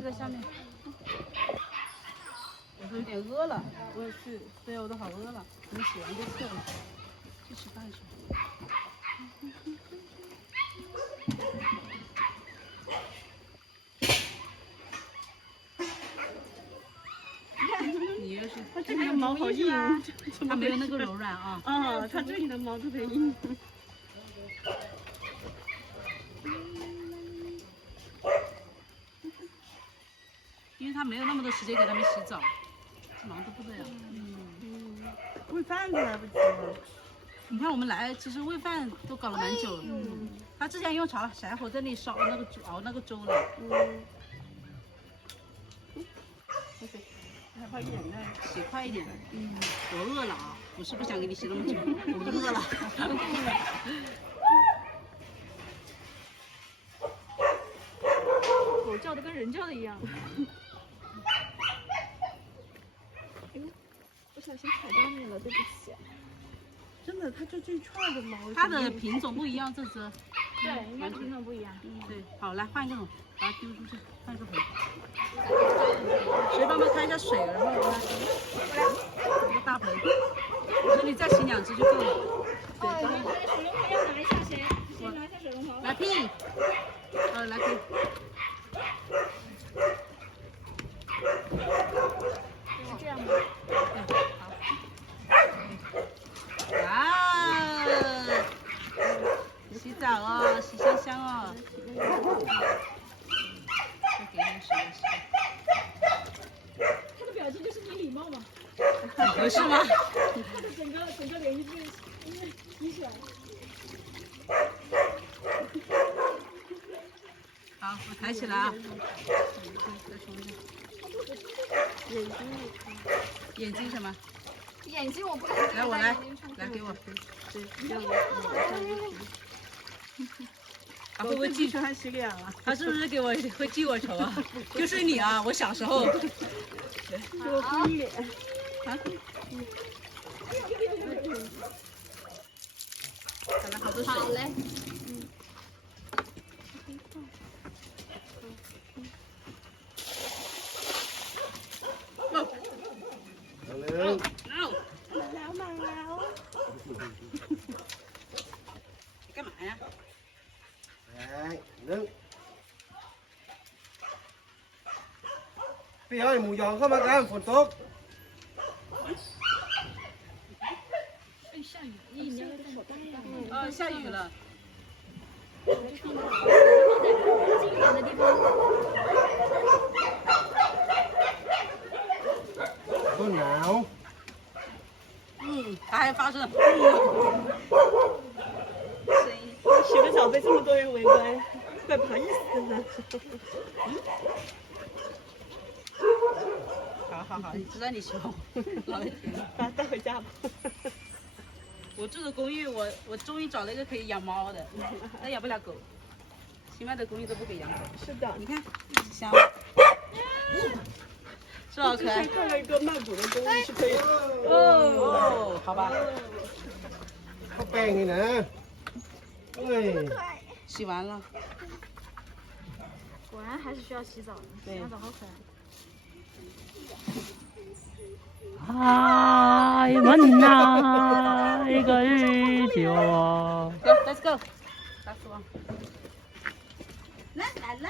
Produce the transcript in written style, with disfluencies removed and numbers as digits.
就在下面。我说有点饿了，我也去，对呀，我都好饿了。你们洗完就去了，去吃饭去。你要是它这里的毛好硬啊，它没有那个柔软啊。啊，它这里的毛特别硬。因为他没有那么多时间给他们洗澡，忙得不得了。喂饭都来不及了。你看我们来，其实喂饭都搞了蛮久了。他之前用柴火在那里烧那个粥，熬那个粥呢。还快一点呢，洗快一点。我饿了啊，不是不想给你洗那么久，我饿了。狗叫的跟人叫的一样。不小心踩到你了，对不起。真的，它就这一串的毛。它的品种不一样，这只。对，应该品种不一样。对，好，来换一个桶，把它丢出去，换一个盆。谁帮忙开一下水，然后我来一个大盆。我说你再洗2只就够了。哦，你那个水龙头要拿一下谁？先拿一下水龙头。来屁，来屁。是这样吗？哇，洗澡哦，洗香香哦。再给你洗一洗。他的表情就是你礼貌嘛。不是吗？他的整个脸一直提起来。好，我抬起来啊。眼睛什么？眼睛我不敢。来，我来，来给我。对，这样他会不会记仇？还洗脸了？他是不是会记我仇啊？就是你啊！我小时候。给我哭一脸。啊。好了，好多水。好嘞。你干嘛呀？พี่เอาหมูยองเข้ามากันฝนตก下雨，你要带我带呀。下雨了。近一点的地方。ก็หนาว 他还发出了声音。洗个澡被这么多人围观，怪不好意思的。好，你知道你喜欢我，老天，把它带回家吧。我住的公寓，我终于找了一个可以养猫的，但养不了狗。新卖的公寓都不给养狗。是的，你看，香，是好可爱。之前看了一个曼谷的公寓是可以。哦，好吧。 ข้าวแป้งนี่นะเฮ้ย 洗完了。果然还是需要洗澡的，洗完澡好可爱。 爱问哪一个日久啊 Go，Let's go，打死我！来了。